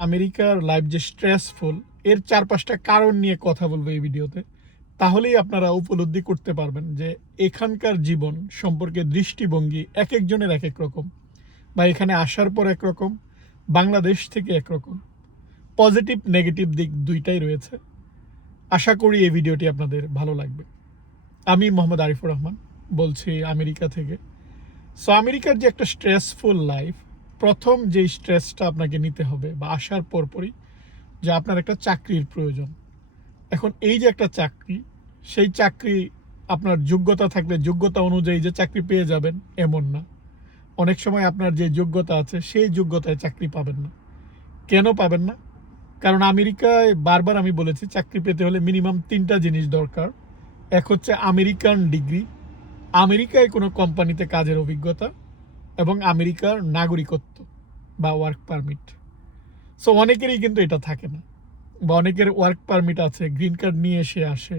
আমেরিকার লাইফ যে স্ট্রেসফুল এর চার পাঁচটা কারণ নিয়ে কথা বলব এই ভিডিওতে। তাহলেই আপনারা উপলব্ধি করতে পারবেন যে এখানকার জীবন সম্পর্কে দৃষ্টিভঙ্গি এক একজনের এক এক রকম। বা এখানে আসার পর একরকম বাংলাদেশ থেকে একরকম পজিটিভ নেগেটিভ দিক দুইটাই রয়েছে। আশা করি এই ভিডিওটি আপনাদের ভালো লাগবে। আমি মোহাম্মদ আরিফুর রহমান, বলছি আমেরিকা থেকে। সো আমেরিকার যে একটা স্ট্রেসফুল লাইফ প্রথম যে স্ট্রেসটা আপনাকে নিতে হবে বা আসার পরপরই যে আপনার একটা চাকরির প্রয়োজন। এখন এই যে একটা চাকরি, সেই চাকরি আপনার যোগ্যতা থাকলে, যোগ্যতা অনুযায়ী যে চাকরি পেয়ে যাবেন এমন না। অনেক সময় আপনার যে যোগ্যতা আছে, সেই যোগ্যতায় চাকরি পাবেন না। কেন পাবেন না? কারণ আমেরিকায় বারবার আমি বলেছি, চাকরি পেতে হলে মিনিমাম তিনটা জিনিস দরকার। এক হচ্ছে আমেরিকান ডিগ্রি। আমেরিকায় কোনো কোম্পানিতে কাজের অভিজ্ঞতা এবং আমেরিকার নাগরিকত্ব বা ওয়ার্ক পারমিট সো অনেকেরই কিন্তু এটা থাকে না। বা অনেকের ওয়ার্ক পারমিট আছে গ্রিন কার্ড নিয়ে সে আসে,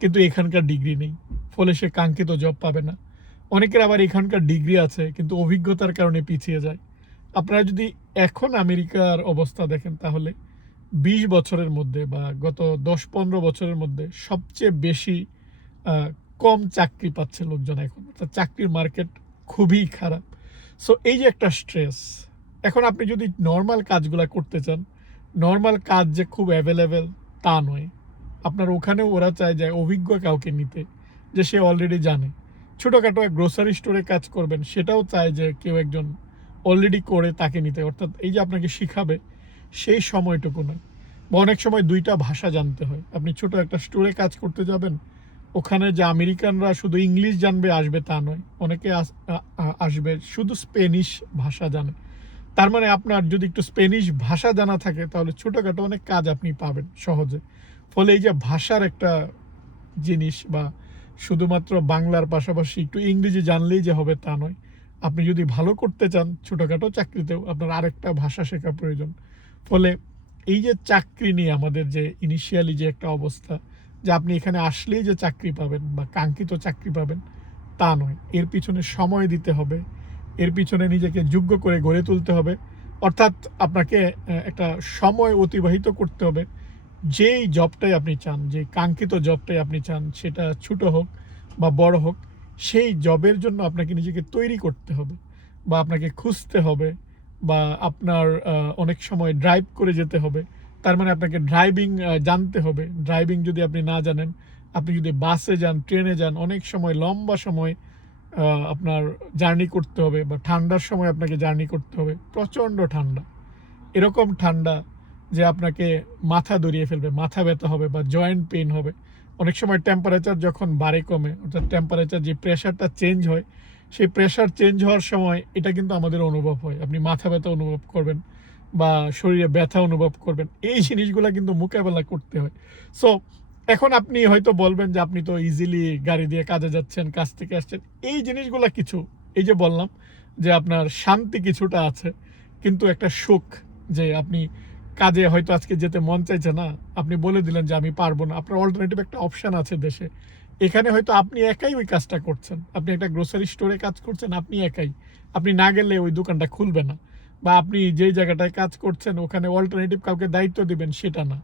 কিন্তু এখানকার ডিগ্রি নেই। ফলে সে কাঙ্ক্ষিত জব পাবে না। অনেকের আবার এখানকার ডিগ্রি আছে, কিন্তু অভিজ্ঞতার কারণে পিছিয়ে যায়। আপনারা যদি এখন আমেরিকার অবস্থা দেখেন, তাহলে বিশ বছরের মধ্যে বা গত দশ পনেরো বছরের মধ্যে সবচেয়ে বেশি কম চাকরি পাচ্ছে লোকজন এখন। অর্থাৎ চাকরির মার্কেট খুবই খারাপ। সো এই যে একটা স্ট্রেস এখন আপনি যদি নর্মাল কাজগুলো করতে চান নর্মাল কাজ যে খুব অ্যাভেলেবেল তা নয়। আপনার ওখানেও ওরা চায় যায় অভিজ্ঞ কাউকে নিতে, যে সে অলরেডি জানে। ছোটোখাটো এক গ্রোসারি স্টোরে কাজ করবেন, সেটাও চায় যে কেউ একজন অলরেডি করে তাকে নিতে। অর্থাৎ এই যে আপনাকে শিখাবে, সেই সময়টুকু নয়। বা অনেক সময় দুইটা ভাষা জানতে হয়। আপনি ছোট একটা স্টোরে কাজ করতে যাবেন ওখানে যে আমেরিকানরা শুধু ইংলিশ জানবে, আসবে তা নয়, অনেকে আসবে শুধু স্পেনিশ ভাষা জানে। তার মানে আপনার যদি একটু স্পেনিশ ভাষা জানা থাকে, তাহলে ছোটোখাটো অনেক কাজ আপনি পাবেন সহজে। ফলে এই যে ভাষার একটা জিনিস বা শুধুমাত্র বাংলার পাশাপাশি একটু ইংরেজি জানলেই যে হবে তা নয়। আপনি যদি ভালো করতে চান ছোটোখাটো চাকরিতেও, আপনার আরেকটা ভাষা শেখা প্রয়োজন। ফলে এই যে চাকরি নিয়ে আমাদের যে ইনিশিয়ালি যে একটা অবস্থা যে আপনি এখানে আসলেই যে চাকরি পাবেন বা কাঙ্ক্ষিত চাকরি পাবেন, তা নয়। এর পিছনে সময় দিতে হবে, এর পিছনে নিজেকে যোগ্য করে গড়ে তুলতে হবে। অর্থাৎ আপনাকে একটা সময় অতিবাহিত করতে হবে। যেই জবটাই আপনি চান যে কাঙ্ক্ষিত জবটাই আপনি চান, সেটা ছোট হোক বা বড় হোক, সেই জবের জন্য আপনাকে নিজেকে তৈরি করতে হবে বা আপনাকে খুঁজতে হবে বা আপনার অনেক সময় ড্রাইভ করে যেতে হবে। তার মানে আপনাকে ড্রাইভিং জানতে হবে। ড্রাইভিং যদি আপনি না জানেন, আপনি যদি বাসে যান ট্রেনে যান, অনেক সময়, লম্বা সময় আপনার জার্নি করতে হবে বা ঠান্ডার সময় আপনাকে জার্নি করতে হবে। প্রচণ্ড ঠান্ডা। এরকম ঠান্ডা যে আপনাকে মাথা দড়িয়ে ফেলবে, মাথা ব্যথা হবে বা জয়েন্ট পেইন হবে। অনেক সময় টেম্পারেচার যখন বাড়ে, কমে, অর্থাৎ টেম্পারেচার যে প্রেশারটা চেঞ্জ হয়, সেই প্রেশার চেঞ্জ হওয়ার সময় এটা কিন্তু আমাদের অনুভব হয়। আপনি মাথা ব্যথা অনুভব করবেন বা শরীরে ব্যথা অনুভব করবেন, এই জিনিসগুলো কিন্তু মোকাবেলা করতে হয়। সো এখন আপনি হয়তো বলবেন যে আপনি তো ইজিলি গাড়ি দিয়ে কাজে যাচ্ছেন, কাজ থেকে আসছেন। এই জিনিসগুলো কিছু, এই যে বললাম যে আপনার শান্তি কিছুটা আছে, কিন্তু একটা সুখ যে আপনি কাজে হয়তো আজকে যেতে মন চাইছে না, আপনি বলে দিলেন যে আমি পারব না। আপনার অল্টারনেটিভ একটা অপশন আছে দেশে। এখানে হয়তো আপনি একাই ওই কাজটা করছেন। আপনি একটা গ্রোসারি স্টোরে কাজ করছেন, আপনি একাই। আপনি না গেলে ওই দোকানটা খুলবে না। বা আপনি যেই জায়গাটায় কাজ করছেন, ওখানে অল্টারনেটিভ কাউকে দায়িত্ব দিবেন, সেটা না।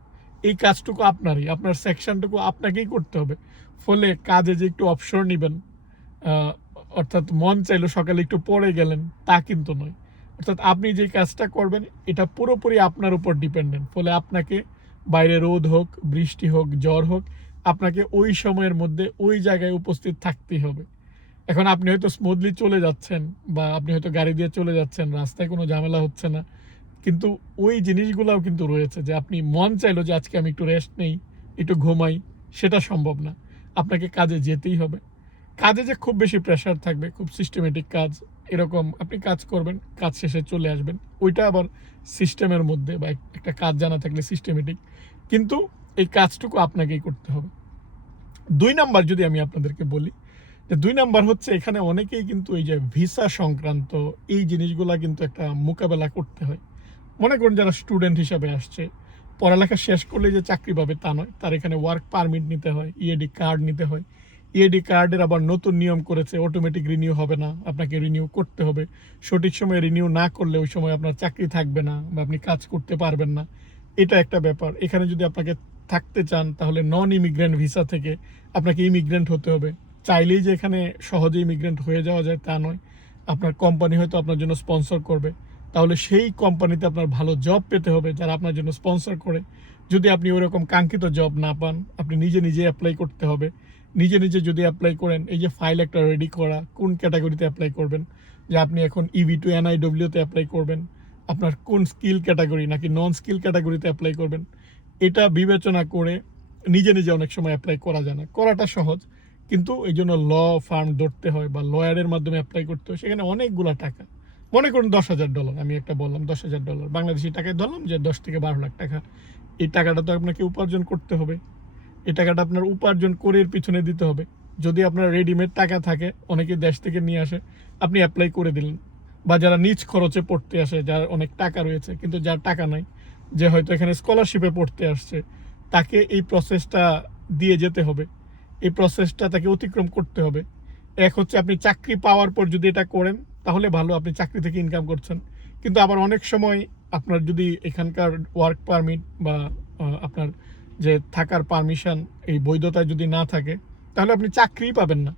এই কাজটুকু আপনারই, আপনার সেকশনটুকু আপনাকেই করতে হবে। ফলে কাজে যে একটু অবসর নেবেন অর্থাৎ মন চাইলো সকালে একটু পরে গেলেন, তা কিন্তু নয়। অর্থাৎ আপনি যে কাজটা করবেন, এটা পুরোপুরি আপনার উপর ডিপেন্ডেন্ট ফলে আপনাকে বাইরে রোদ হোক, বৃষ্টি হোক, জ্বর হোক, আপনাকে ওই সময়ের মধ্যে ওই জায়গায় উপস্থিত থাকতেই হবে। এখন আপনি হয়তো স্মুথলি চলে যাচ্ছেন বা আপনি হয়তো গাড়ি দিয়ে চলে যাচ্ছেন, রাস্তায় কোনো ঝামেলা হচ্ছে না। কিন্তু ওই জিনিসগুলোও কিন্তু রয়েছে যে আপনি মন চাইলো যে আজকে আমি একটু রেস্ট নেই, একটু ঘুমাই, সেটা সম্ভব না। আপনাকে কাজে যেতেই হবে। কাজে যে খুব বেশি প্রেশার থাকবে, খুব সিস্টেমেটিক কাজ, এরকম আপনি কাজ করবেন, কাজ শেষে চলে আসবেন। ওইটা আবার সিস্টেমের মধ্যে বা একটা কাজ জানা থাকলে সিস্টেমেটিক কিন্তু এই কাজটুকু আপনাকেই করতে হবে। দুই নাম্বার যদি আমি আপনাদেরকে বলি দুই নাম্বার হচ্ছে এখানে অনেকেই কিন্তু এই যে ভিসা সংক্রান্ত এই জিনিসগুলা কিন্তু একটা মোকাবেলা করতে হয়। মনে করুন যারা স্টুডেন্ট হিসাবে আসছে, পড়ালেখা শেষ করলে যে চাকরি পাবে তা নয়। তার এখানে ওয়ার্ক পারমিট নিতে হয় ইএডি কার্ড নিতে হয়। ইএডি কার্ডের আবার নতুন নিয়ম করেছে অটোমেটিক রিনিউ হবে না, আপনাকে রিনিউ করতে হবে। সঠিক সময়ে রিনিউ না করলে ওই সময় আপনার চাকরি থাকবে না বা আপনি কাজ করতে পারবেন না। এটা একটা ব্যাপার। এখানে যদি আপনাকে থাকতে চান, তাহলে নন ইমিগ্রেন্ট ভিসা থেকে আপনাকে ইমিগ্রেন্ট হতে হবে। চাইলেই যে এখানে সহজে ইমিগ্রেন্ট হয়ে যাওয়া যায় তা নয়। আপনার কোম্পানি হয়তো আপনার জন্য স্পন্সর করবে। তাহলে সেই কোম্পানিতে আপনার ভালো জব পেতে হবে যারা আপনার জন্য স্পন্সর করে। যদি আপনি ওরকম কাঙ্ক্ষিত জব না পান, আপনি নিজে নিজে অ্যাপ্লাই করতে হবে। নিজে নিজে যদি অ্যাপ্লাই করেন, এই যে ফাইল একটা রেডি করা, কোন ক্যাটাগরিতে অ্যাপ্লাই করবেন? যে আপনি এখন ইভি টু এনআইডব্লিউতে অ্যাপ্লাই করবেন। আপনার কোন স্কিল ক্যাটাগরি নাকি নন স্কিল ক্যাটাগরিতে অ্যাপ্লাই করবেন? এটা বিবেচনা করে নিজে নিজে অনেক সময় অ্যাপ্লাই করা যায় না। করাটা সহজ। কিন্তু এই জন্য ল ফার্ম ধরতে হয় বা লয়ারের মাধ্যমে অ্যাপ্লাই করতে হয়। সেখানে অনেকগুলা টাকা। মনে করুন দশ হাজার ডলার আমি একটা বললাম দশ হাজার ডলার বাংলাদেশি টাকায় ধরলাম যে দশ থেকে বারো লাখ টাকা। এই টাকাটা তো আপনাকে উপার্জন করতে হবে। এই টাকাটা আপনার উপার্জন করে পিছনে দিতে হবে। যদি আপনার রেডিমেড টাকা থাকে, অনেকে দেশ থেকে নিয়ে আসে, আপনি অ্যাপ্লাই করে দিলেন। বা যারা নিজ খরচে পড়তে আসে, যার অনেক টাকা রয়েছে, কিন্তু যার টাকা নাই, যে হয়তো এখানে স্কলারশিপে পড়তে আসছে, তাকে এই প্রসেসটা দিয়ে যেতে হবে। এই প্রসেসটা তাকে অতিক্রম করতে হবে। এক হচ্ছে আপনি চাকরি পাওয়ার পর যদি এটা করেন, তাহলে ভালো, আপনি চাকরি থেকে ইনকাম করছেন। কিন্তু আবার অনেক সময় আপনার যদি এখানকার ওয়ার্ক পারমিট বা আপনার যে থাকার পারমিশন এই বৈধতা যদি না থাকে, তাহলে আপনি চাকরিই পাবেন না।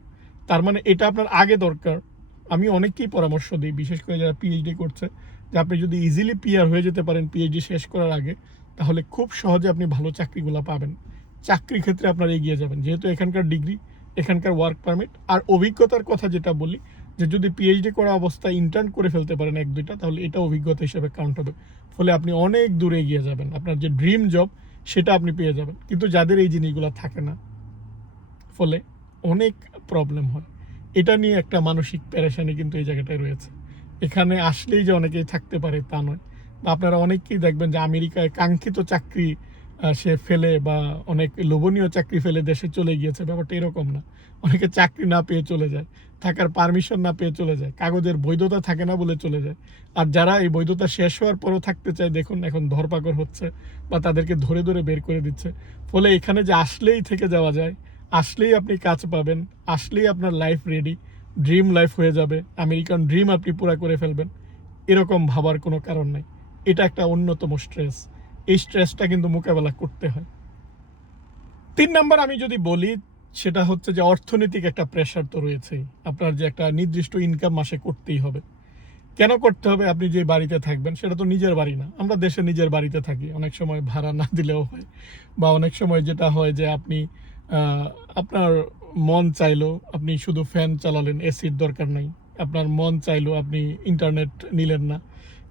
তার মানে এটা আপনার আগে দরকার। আমি অনেককেই পরামর্শ দিই, বিশেষ করে যারা পিএইচডি করছে, যে আপনি যদি ইজিলি পিআর হয়ে যেতে পারেন পিএইচডি শেষ করার আগে, তাহলে খুব সহজে আপনি ভালো চাকরিগুলো পাবেন। চাকরি ক্ষেত্রে আপনারা এগিয়ে যাবেন। যেহেতু এখানকার ডিগ্রি, এখানকার ওয়ার্ক পারমিট আর অভিজ্ঞতার কথা যেটা বলি, যে যদি পিএইচডি করা অবস্থায় ইন্টার্ন করে ফেলতে পারেন এক দুইটা, তাহলে এটা অভিজ্ঞতা হিসেবে কাউন্ট হবে। ফলে আপনি অনেক দূরে এগিয়ে যাবেন। আপনার যে ড্রিম জব সেটা আপনি পেয়ে যাবেন। কিন্তু যাদের এই জিনিসগুলো থাকে না, ফলে অনেক প্রবলেম হয়। এটা নিয়ে একটা মানসিক প্যারেশানি কিন্তু এই জায়গাটায় রয়েছে। এখানে আসলেই যে অনেকেই থাকতে পারে তা নয়। বা আপনারা অনেকেই দেখবেন যে আমেরিকায় কাঙ্ক্ষিত চাকরি সে ফেলে বা অনেক লোভনীয় চাকরি ফেলে দেশে চলে গিয়েছে, ব্যাপারটা এরকম না। অনেকে চাকরি না পেয়ে চলে যায়, থাকার পারমিশন না পেয়ে চলে যায়, কাগজের বৈধতা থাকে না বলে চলে যায়। আর যারা এই বৈধতা শেষ হওয়ার পরও থাকতে চায়, দেখুন এখন ধরপাকড় হচ্ছে বা তাদেরকে ধরে ধরে বের করে দিচ্ছে। ফলে এখানে যে আসলেই থেকে যাওয়া যায়, আসলেই আপনি কাজ পাবেন, আসলেই আপনার লাইফ রেডি ড্রিম লাইফ হয়ে যাবে আমেরিকান ড্রিম আপনি পুরা করে ফেলবেন, এরকম ভাবার কোনো কারণ নাই। এটা একটা অন্যতম স্ট্রেস এই স্ট্রেসটা কিন্তু মোকাবেলা করতে হয়। তিন নাম্বার আমি যদি বলি, সেটা হচ্ছে যে অর্থনৈতিক একটা প্রেশার তো রয়েছেই। আপনার যে একটা নির্দিষ্ট ইনকাম মাসে করতেই হবে। কেন করতে হবে? আপনি যে বাড়িতে থাকবেন, সেটা তো নিজের বাড়ি না। আমরা দেশে নিজের বাড়িতে থাকি। অনেক সময় ভাড়া না দিলেও হয়। বা অনেক সময় যেটা হয় যে আপনি আপনার মন চাইলো আপনি শুধু ফ্যান চালালেন এসির দরকার নাই। আপনার মন চাইলো আপনি ইন্টারনেট নিলেন না।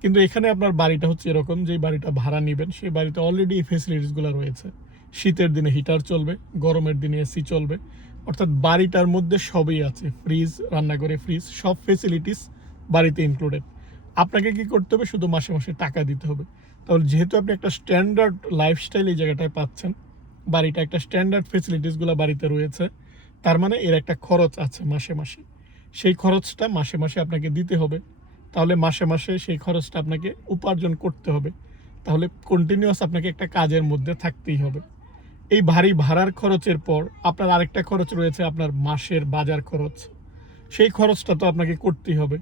কিন্তু এখানে আপনার বাড়িটা হচ্ছে এরকম যে বাড়িটা ভাড়া নেবেন, সেই বাড়িতে অলরেডি এই ফেসিলিটিসগুলো রয়েছে। শীতের দিনে হিটার চলবে, গরমের দিনে এসি চলবে। অর্থাৎ বাড়িটার মধ্যে সবই আছে ফ্রিজ রান্নাঘরে ফ্রিজ সব ফেসিলিটিস বাড়িতে ইনক্লুডেড আপনাকে কি করতে হবে? শুধু মাসে মাসে টাকা দিতে হবে। তাহলে যেহেতু আপনি একটা স্ট্যান্ডার্ড লাইফস্টাইল এই জায়গাটায় পাচ্ছেন, বাড়িটা একটা স্ট্যান্ডার্ড ফেসিলিটিসগুলো বাড়িতে রয়েছে, তার মানে এর একটা খরচ আছে মাসে মাসে। সেই খরচটা মাসে মাসে আপনাকে দিতে হবে। তাহলে মাসে মাসে সেই খরচটা আপনাকে উপার্জন করতে হবে। তাহলে কন্টিনিউয়াস আপনাকে একটা কাজের মধ্যে থাকতেই হবে। এই ভারী ভাড়ার খরচের পর আপনার আরেকটা খরচ রয়েছে, আপনার মাসের বাজার খরচ। সেই খরচটা তো আপনাকে করতেই হবে।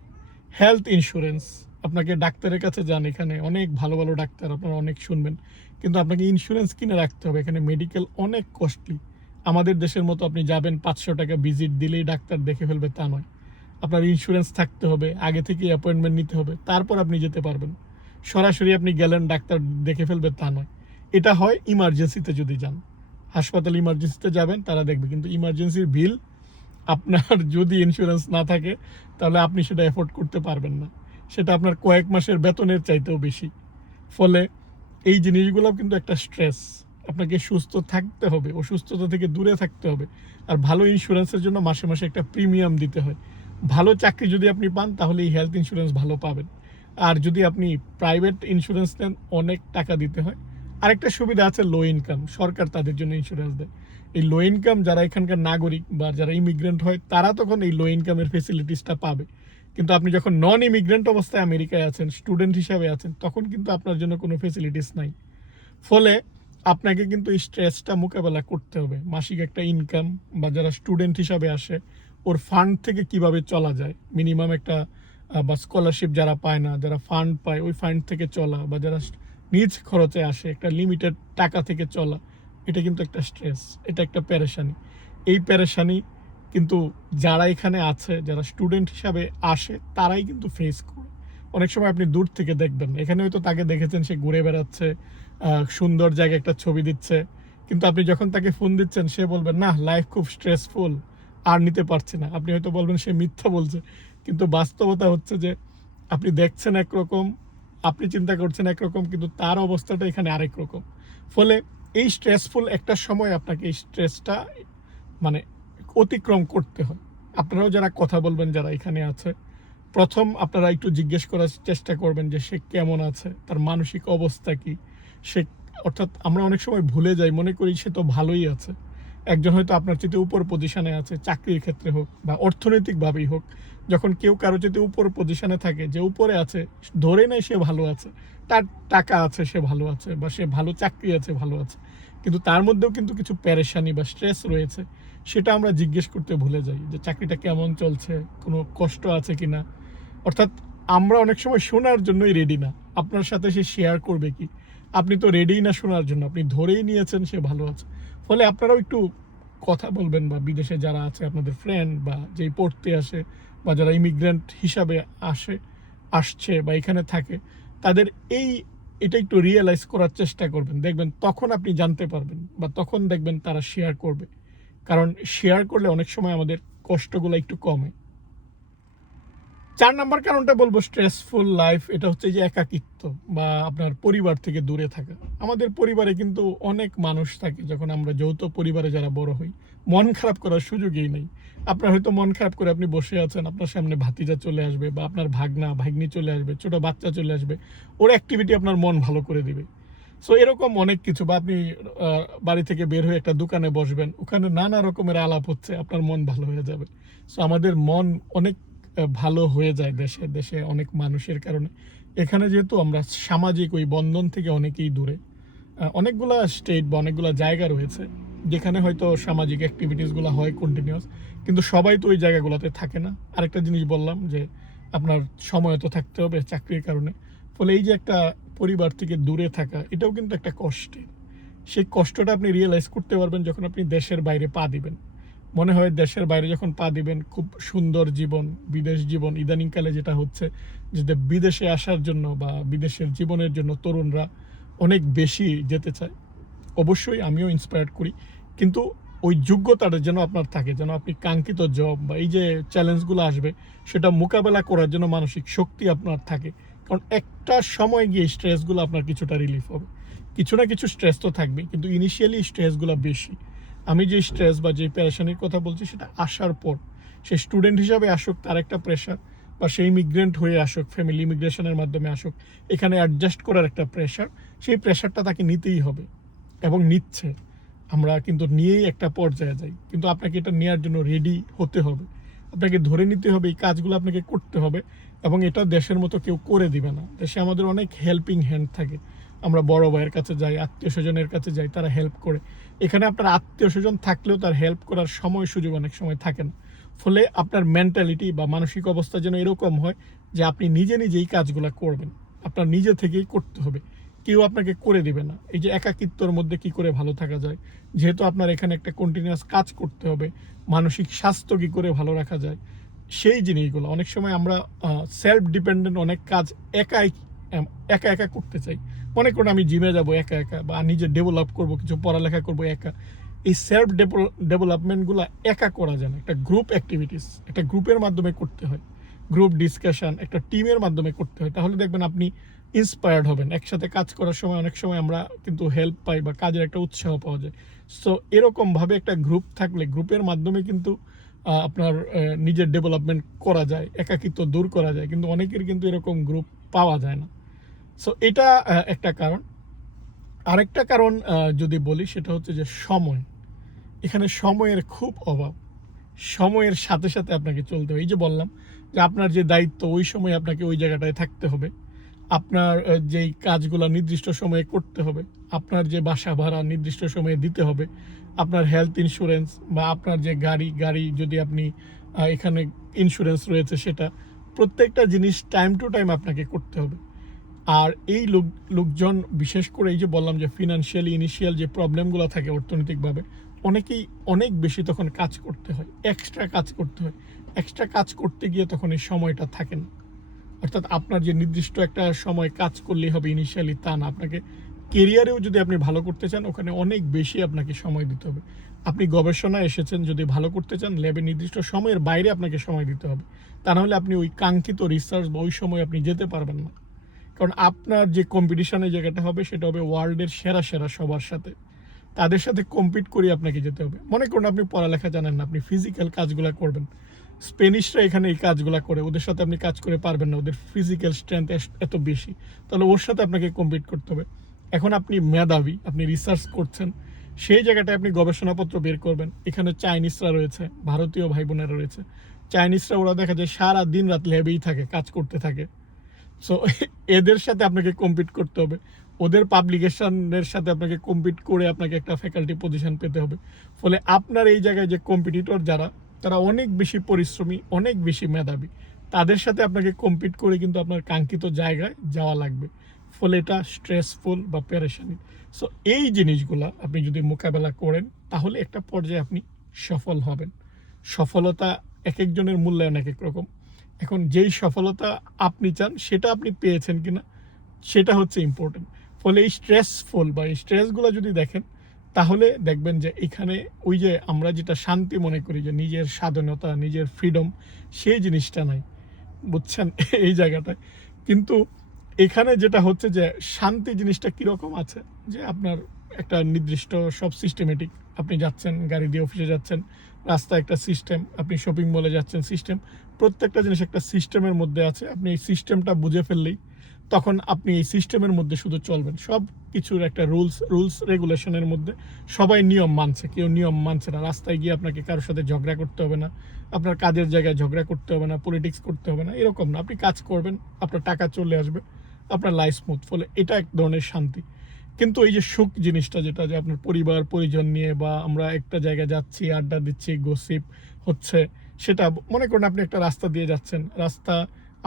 হেলথ ইন্স্যুরেন্স আপনাকে ডাক্তারের কাছে যান এখানে, অনেক ভালো ভালো ডাক্তার আপনারা অনেক শুনবেন। কিন্তু আপনাকে ইন্স্যুরেন্স কিনে রাখতে হবে, এখানে মেডিকেল অনেক কস্টলি আমাদের দেশের মতো আপনি যাবেন, পাঁচশো টাকা ভিজিট দিলেই ডাক্তার দেখে ফেলবে, তা নয়। আপনার ইন্স্যুরেন্স থাকতে হবে, আগে থেকে অ্যাপয়েন্টমেন্ট নিতে হবে, তারপর আপনি যেতে পারবেন। সরাসরি আপনি গেলেন, ডাক্তার দেখে ফেলবে, তা নয়। এটা হয় ইমার্জেন্সিতে যদি যান। হাসপাতাল ইমার্জেন্সিতে যাবেন, তারা দেখবে, কিন্তু ইমার্জেন্সির বিল আপনার যদি ইন্স্যুরেন্স না থাকে, তাহলে আপনি সেটা এফোর্ড করতে পারবেন না। সেটা আপনার কয়েক মাসের বেতনের চাইতেও বেশি। ফলে এই জিনিসগুলো কিন্তু একটা স্ট্রেস আপনাকে সুস্থ থাকতে হবে, অসুস্থতা থেকে দূরে থাকতে হবে। আর ভালো ইন্স্যুরেন্সের জন্য মাসে মাসে একটা প্রিমিয়াম দিতে হয়। ভালো চাকরি যদি আপনি পান, তাহলে এই হেলথ ইন্স্যুরেন্স ভালো পাবেন। আর যদি আপনি প্রাইভেট ইন্স্যুরেন্স নেন, অনেক টাকা দিতে হয়। আরেকটা সুবিধা আছে লো ইনকাম সরকার তাদের জন্য ইন্স্যুরেন্স দেয়। এই লো ইনকাম যারা এখানকার নাগরিক বা যারা ইমিগ্রেন্ট হয়, তারা তখন এই লো ইনকামের ফেসিলিটিসটা পাবে। কিন্তু আপনি যখন নন ইমিগ্রেন্ট অবস্থায় আমেরিকায় আছেন স্টুডেন্ট হিসাবে আছেন, তখন কিন্তু আপনার জন্য কোনো ফেসিলিটিস নাই। ফলে আপনাকে কিন্তু এই স্ট্রেসটা মোকাবেলা করতে হবে। মাসিক একটা ইনকাম বা যারা স্টুডেন্ট হিসাবে আসে ওর ফান্ড থেকে কীভাবে চলা যায়? মিনিমাম একটা বা স্কলারশিপ যারা পায় না, যারা ফান্ড পায়, ওই ফান্ড থেকে চলা বা যারা নিজ খরচে আসে, একটা লিমিটেড টাকা থেকে চলা, এটা কিন্তু একটা স্ট্রেস এটা একটা প্যারেশানি এই প্যারেশানি কিন্তু যারা এখানে আছে, যারা স্টুডেন্ট হিসাবে আসে, তারাই কিন্তু ফেস করে। অনেক সময় আপনি দূর থেকে দেখবেন, এখানে হয়তো তাকে দেখেছেন, সে ঘুরে বেড়াচ্ছে সুন্দর জায়গায় একটা ছবি দিচ্ছে, কিন্তু আপনি যখন তাকে ফোন দিচ্ছেন, সে বলবেন না লাইফ খুব স্ট্রেসফুল আর নিতে পারছি না। আপনি হয়তো বলবেন, সে মিথ্যা বলছে। কিন্তু বাস্তবতা হচ্ছে যে, আপনি দেখছেন একরকম, আপনি চিন্তা করছেন একরকম, কিন্তু তার অবস্থাটা এখানে আরেক রকম। ফলে এই স্ট্রেসফুল একটা সময় আপনাকে এই স্ট্রেসটা মানে অতিক্রম করতে হয়। আপনারাও যারা কথা বলবেন, যারা এখানে আছে, প্রথম আপনারা একটু জিজ্ঞেস করার চেষ্টা করবেন যে, সে কেমন আছে? তার মানসিক অবস্থা কি? সে, অর্থাৎ আমরা অনেক সময় ভুলে যাই, মনে করি সে তো ভালোই আছে। একজন হয়তো আপনার চেয়ে উপর পজিশনে আছে, চাকরির ক্ষেত্রে হোক বা অর্থনৈতিকভাবেই হোক, যখন কেউ কারও চেয়ে উপর পজিশনে থাকে, যে উপরে আছে, ধরে নেয় সে ভালো আছে, তার টাকা আছে সে ভালো আছে বা সে ভালো চাকরি আছে ভালো আছে, কিন্তু তার মধ্যেও কিন্তু কিছু প্যারেশানি বা স্ট্রেস রয়েছে, সেটা আমরা জিজ্ঞেস করতে ভুলে যাই যে চাকরিটা কেমন চলছে, কোনো কষ্ট আছে কিনা। অর্থাৎ আমরা অনেক সময় শোনার জন্যই রেডি না, আপনার সাথে সে শেয়ার করবে কি? আপনি তো রেডিই না শোনার জন্য, আপনি ধরেই নিয়েছেন সে ভালো আছে। ফলে আপনারাও একটু কথা বলবেন বা বিদেশে যারা আছে, আপনাদের ফ্রেন্ড বা যেই পড়তে আসে বা যারা ইমিগ্রেন্ট হিসাবে আসে, আসছে বা এখানে থাকে, তাদের এই, এটা একটু রিয়েলাইজ করার চেষ্টা করবেন। দেখবেন তখন আপনি জানতে পারবেন বা তখন দেখবেন তারা শেয়ার করবে। কারণ শেয়ার করলে অনেক সময় আমাদের কষ্টগুলো একটু কমে। চার নাম্বার কারণটা বলব স্ট্রেসফুল লাইফ এটা হচ্ছে যে একাকিত্ব বা আপনার পরিবার থেকে দূরে থাকা। আমাদের পরিবারে কিন্তু অনেক মানুষ থাকে, যখন আমরা যৌথ পরিবারে যারা বড় হই, মন খারাপ করার সুযোগই নেই। আপনার হয়তো মন খারাপ করে আপনি বসে আছেন, আপনার সামনে ভাতিজা চলে আসবে বা আপনার ভাগনা, ভাগ্নি চলে আসবে, ছোট বাচ্চা চলে আসবে, ওর অ্যাক্টিভিটি আপনার মন ভালো করে দিবে। সো এরকম অনেক কিছু বা আপনি বাড়ি থেকে বের হয়ে একটা দোকানে বসবেন, ওখানে নানা রকমের আলাপ হচ্ছে, আপনার মন ভালো হয়ে যাবে। সো আমাদের মন অনেক ভালো হয়ে যায় দেশে দেশে অনেক মানুষের কারণে। এখানে যেহেতু আমরা সামাজিক ওই বন্ধন থেকে অনেকেই দূরে অনেকগুলা স্টেট বা অনেকগুলা জায়গা রয়েছে, যেখানে হয়তো সামাজিক অ্যাক্টিভিটিসগুলো হয় কন্টিনিউয়াস কিন্তু সবাই তো ওই জায়গাগুলোতে থাকে না। আরেকটা জিনিস বললাম যে, আপনার সময় তো থাকতে হবে চাকরির কারণে। ফলে এই যে একটা পরিবার থেকে দূরে থাকা, এটাও কিন্তু একটা কষ্টের সেই কষ্টটা আপনি রিয়েলাইজ করতে পারবেন যখন আপনি দেশের বাইরে পা দিবেন। মনে হয় দেশের বাইরে যখন পা দিবেন, খুব সুন্দর জীবন, বিদেশ জীবন, ইদানিংকালে যেটা হচ্ছে যে বিদেশে আসার জন্য বা বিদেশের জীবনের জন্য তরুণরা অনেক বেশি যেতে চায়। অবশ্যই আমিও ইন্সপায়ার্ড করি। কিন্তু ওই যোগ্যতাটা যেন আপনার থাকে, যেন আপনি কাঙ্ক্ষিত জব বা এই যে চ্যালেঞ্জগুলো আসবে, সেটা মোকাবেলা করার জন্য মানসিক শক্তি আপনার থাকে। কারণ একটা সময় গিয়ে স্ট্রেসগুলো আপনার কিছুটা রিলিফ হবে। কিছু না কিছু স্ট্রেস তো থাকবে কিন্তু ইনিশিয়ালি স্ট্রেসগুলো বেশি। আমি যে স্ট্রেস বা যে প্যারেশানির কথা বলছি, সেটা আসার পর। সে স্টুডেন্ট হিসাবে আসুক, তার একটা প্রেশার, বা সে ইমিগ্রেন্ট হয়ে আসুক ফ্যামিলি ইমিগ্রেশনের মাধ্যমে আসুক, এখানে অ্যাডজাস্ট করার একটা প্রেশার সেই প্রেশারটা তাকে নিতেই হবে এবং নিচ্ছে। আমরা কিন্তু নিয়েই একটা পর্যায়ে যাই। কিন্তু আপনাকে এটা নেওয়ার জন্য রেডি হতে হবে। আপনাকে ধরে নিতে হবে, এই কাজগুলো আপনাকে করতে হবে এবং এটা দেশের মতো কেউ করে দিবে না। দেশে আমাদের অনেক হেল্পিং হ্যান্ড থাকে। আমরা বড় ভাইয়ের কাছে যাই, আত্মীয় স্বজনের কাছে যাই, তারা হেল্প করে। এখানে আপনার আত্মীয় স্বজন থাকলেও তার হেল্প করার সময় সুযোগ অনেক সময় থাকে না। ফলে আপনার মেন্টালিটি বা মানসিক অবস্থা যেন এরকম হয় যে আপনি নিজে নিজেই কাজগুলো করবেন। আপনার নিজে থেকেই করতে হবে। কেউ আপনাকে করে দিবে না। এই যে একাকিত্বর মধ্যে কি করে ভালো থাকা যায়? যেহেতু আপনার এখানে একটা কন্টিনিউয়াস কাজ করতে হবে, মানসিক স্বাস্থ্য কি করে ভালো রাখা যায়? সেই জিনিসগুলো। অনেক সময় আমরা সেলফ ডিপেন্ডেন্ট অনেক কাজ একাই একা একা করতে চাই। মনে করুন আমি জিমে যাব, একা একা, বা নিজে ডেভেলপ করব, কিছু পড়ালেখা করব, একা। এই সেলফ ডেভেলপমেন্টগুলো একা করা যায় না। একটা গ্রুপ অ্যাক্টিভিটিস একটা গ্রুপের মাধ্যমে করতে হয়। গ্রুপ ডিসকাশন একটা টিমের মাধ্যমে করতে হয়। তাহলে দেখবেন আপনি ইন্সপায়ার্ড হবেন। একসাথে কাজ করার সময় অনেক সময় আমরা কিন্তু হেল্প পাই বা কাজের একটা উৎসাহ পাওয়া যায়। সো এরকমভাবে একটা গ্রুপ থাকলে গ্রুপের মাধ্যমে কিন্তু আপনার নিজের ডেভেলপমেন্ট করা যায়, একাকিত্ব দূর করা যায়। কিন্তু অনেকের কিন্তু এরকম গ্রুপ পাওয়া যায় না। সো এটা একটা কারণ। আরেকটা কারণ যদি বলি, সেটা হচ্ছে যে সময়। এখানে সময়ের খুব অভাব। সময়ের সাথে সাথে আপনাকে চলতে হবে এই যে বললাম যে আপনার যে দায়িত্ব, ওই সময় আপনাকে ওই জায়গাটায় থাকতে হবে। আপনার যেই কাজগুলো নির্দিষ্ট সময়ে করতে হবে, আপনার যে বাসা ভাড়া নির্দিষ্ট সময়ে দিতে হবে, আপনার হেলথ ইন্স্যুরেন্স বা আপনার যে গাড়ি গাড়ি যদি আপনি এখানে ইন্স্যুরেন্স রয়েছে সেটা, প্রত্যেকটা জিনিস টাইম টু টাইম আপনাকে করতে হবে। আর এই লোক, লোকজন, বিশেষ করে এই যে বললাম যে ফিনান্সিয়ালি ইনিশিয়াল যে প্রবলেমগুলো থাকে অর্থনৈতিকভাবে, অনেকেই অনেক বেশি তখন কাজ করতে হয় এক্সট্রা কাজ করতে হয়। এক্সট্রা কাজ করতে গিয়ে তখন এই সময়টা থাকে না। অর্থাৎ আপনার যে নির্দিষ্ট একটা সময় কাজ করলেই হবে ইনিশিয়ালি তা না। আপনাকে কেরিয়ারেও যদি আপনি ভালো করতে চান, ওখানে অনেক বেশি আপনাকে সময় দিতে হবে। আপনি গবেষণায় এসেছেন, যদি ভালো করতে চান, ল্যাবে নির্দিষ্ট সময়ের বাইরে আপনাকে সময় দিতে হবে। তা নাহলে আপনি ওই কাঙ্ক্ষিত রিসার্চ বা ওই সময় আপনি যেতে পারবেন না। কারণ আপনার যে কম্পিটিশনের জায়গাটা হবে, সেটা হবে ওয়ার্ল্ডের সেরা সেরা সবার সাথে। তাদের সাথে কম্পিট করে আপনাকে যেতে হবে। মনে করুন আপনি পড়ালেখা জানেন না, আপনি ফিজিক্যাল কাজগুলো করবেন। স্পেনিশরা এখানে এই কাজগুলো করে, ওদের সাথে আপনি কাজ করে পারবেন না, ওদের ফিজিক্যাল স্ট্রেংথ এত বেশি। তাহলে ওর সাথে আপনাকে কম্পিট করতে হবে। এখন আপনি মেধাবী, আপনি রিসার্চ করছেন, সেই জায়গাটায় আপনি গবেষণাপত্র বের করবেন। এখানে চাইনিজরা রয়েছে, ভারতীয় ভাই বোনেরা রয়েছে। চাইনিজরা ওরা দেখা যায় সারা দিন রাত ল্যাবেই থাকে, কাজ করতে থাকে। সো এদের সাথে আপনাকে কম্পিট করতে হবে। ওদের পাবলিকেশনের সাথে আপনাকে কম্পিট করে আপনাকে একটা ফ্যাকাল্টি পজিশন পেতে হবে। ফলে আপনার এই জায়গায় যে কম্পিটিটর যারা, তারা অনেক বেশি পরিশ্রমী, অনেক বেশি মেধাবী। তাদের সাথে আপনাকে কম্পিট করে কিন্তু আপনার কাঙ্ক্ষিত জায়গায় যাওয়া লাগবে। ফলে এটা স্ট্রেসফুল বা প্যারেশানি সো এই জিনিসগুলা আপনি যদি মোকাবেলা করেন, তাহলে একটা পর্যায়ে আপনি সফল হবেন। সফলতা এক একজনের মূল্যায়ন এক এক রকম। এখন যেই সফলতা আপনি চান, সেটা আপনি পেয়েছেন কিনা, সেটা হচ্ছে ইম্পর্টেন্ট ফলে এই স্ট্রেসফুল বা এই স্ট্রেসগুলো যদি দেখেন, তাহলে দেখবেন যে এখানে ওই যে আমরা যেটা শান্তি মনে করি যে নিজের স্বাধীনতা, নিজের ফ্রিডম সেই জিনিসটা নাই। বুঝছেন? এই জায়গাটায়। কিন্তু এখানে যেটা হচ্ছে যে শান্তি জিনিসটা কীরকম আছে? যে আপনার একটা নির্দিষ্ট সব সিস্টেমেটিক আপনি যাচ্ছেন, গাড়ি দিয়ে অফিসে যাচ্ছেন রাস্তায় একটা সিস্টেম আপনি শপিং মলে যাচ্ছেন সিস্টেম প্রত্যেকটা জিনিস একটা সিস্টেমের মধ্যে আছে। আপনি এই সিস্টেমটা বুঝে ফেললেই তখন আপনি এই সিস্টেমের মধ্যে শুধু চলবেন। সব কিছুর একটা রুলস রুলস রেগুলেশনের মধ্যে সবাই নিয়ম মানছে। কেউ নিয়ম মানছে না। রাস্তায় গিয়ে আপনাকে কারোর সাথে ঝগড়া করতে হবে না। আপনার কাজের জায়গায় ঝগড়া করতে হবে না। পলিটিক্স করতে হবে না। এরকম না। আপনি কাজ করবেন, আপনার টাকা চলে আসবে, আপনার লাইফ স্মুথ ফলে এটা এক ধরনের শান্তি। কিন্তু এই যে সুখ জিনিসটা যেটা যে আপনার পরিবার, পরিজন নিয়ে বা আমরা একটা জায়গায় যাচ্ছি, আড্ডা দিচ্ছি গসিপ হচ্ছে, সেটা মনে করেন আপনি একটা রাস্তা দিয়ে যাচ্ছেন। রাস্তা,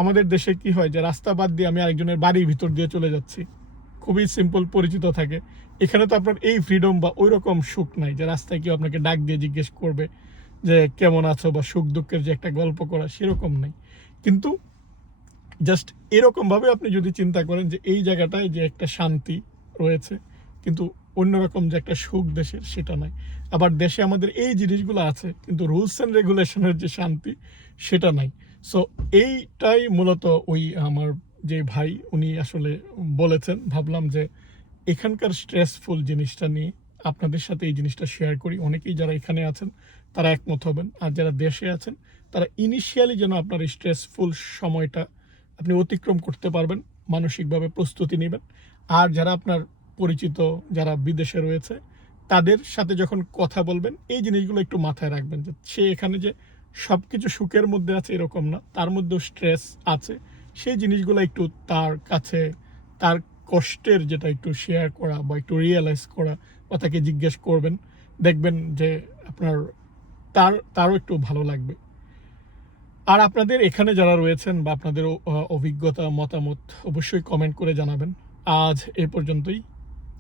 আমাদের দেশে কি হয় যে রাস্তা বাদ দিয়ে আমি আরেকজনের বাড়ির ভিতর দিয়ে চলে যাচ্ছি। খুবই সিম্পল পরিচিত থাকে। এখানে তো আপনার এই ফ্রিডম বা ওই রকম সুখ নাই যে রাস্তায় কেউ আপনাকে ডাক দিয়ে জিজ্ঞেস করবে যে কেমন আছো বা সুখ দুঃখের যে একটা গল্প করা, সেরকম নাই। কিন্তু জাস্ট এরকমভাবে আপনি যদি চিন্তা করেন যে এই জায়গাটায় যে একটা শান্তি রয়েছে। কিন্তু অন্যরকম যে একটা সুখ দেশের, সেটা নাই। আবার দেশে আমাদের এই জিনিসগুলো আছে, কিন্তু রুলস অ্যান্ড রেগুলেশনের যে শান্তি, সেটা নাই। সো এইটাই মূলত ওই আমার যে ভাই, উনি আসলে বলেছেন, ভাবলাম যে এখানকার স্ট্রেসফুল জিনিসটা নিয়ে আপনাদের সাথে এই জিনিসটা শেয়ার করি। অনেকেই যারা এখানে আছেন, তারা একমত হবেন। আর যারা দেশে আছেন, তারা ইনিশিয়ালি যেন আপনার স্ট্রেসফুল সময়টা আপনি অতিক্রম করতে পারবেন, মানসিকভাবে প্রস্তুতি নেবেন। আর যারা আপনার পরিচিত, যারা বিদেশে রয়েছে, তাদের সাথে যখন কথা বলবেন, এই জিনিসগুলো একটু মাথায় রাখবেন যে সে এখানে যে সব কিছু সুখের মধ্যে আছে এরকম না। তার মধ্যেও স্ট্রেস আছে। সেই জিনিসগুলো একটু তার কাছে, তার কষ্টের যেটা একটু শেয়ার করা বা একটু রিয়েলাইজ করা বা তাকে জিজ্ঞেস করবেন, দেখবেন যে আপনার, তার, তারও একটু ভালো লাগবে। আর আপনাদের এখানে যারা রয়েছেন বা আপনাদের অভিজ্ঞতা, মতামত অবশ্যই কমেন্ট করে জানাবেন। আজ এ পর্যন্তই।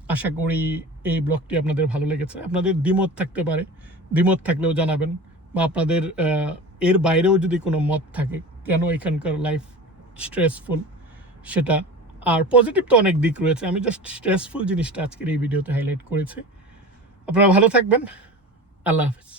আশা করি এই ব্লগটি আপনাদের ভালো লেগেছে। আপনাদের দ্বিমত থাকতে পারে। দ্বিমত থাকলেও জানাবেন। বা আপনাদের এর বাইরেও যদি কোনো মত থাকে, কেন এখানকার লাইফ স্ট্রেসফুল সেটা। আর পজিটিভ তো অনেক দিক রয়েছে। আমি জাস্ট স্ট্রেসফুল জিনিসটা আজকের এই ভিডিওতে হাইলাইট করেছি। আপনারা ভালো থাকবেন। আল্লাহ হাফিজ।